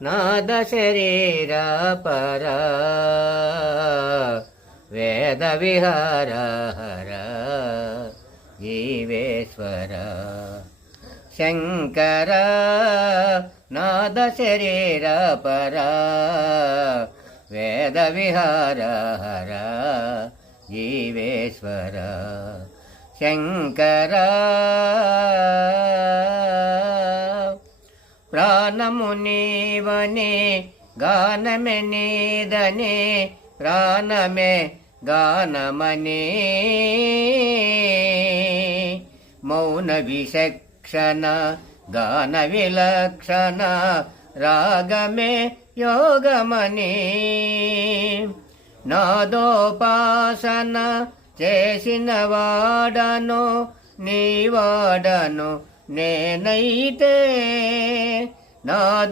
నాద శరీర పర వేద విహార హర జీవేశ్వర శంకర నాద శరీర పర వేద విహార హర జీవేశ్వర శంకర ప్రాణము నీవనే గానమే నీదనే ప్రాణమే గానమనే మౌన విచక్షణ గాన విలక్షణ రాగమే యోగమని నాదోపాసన చేసిన వాడను నీవాడను నేనైతే నా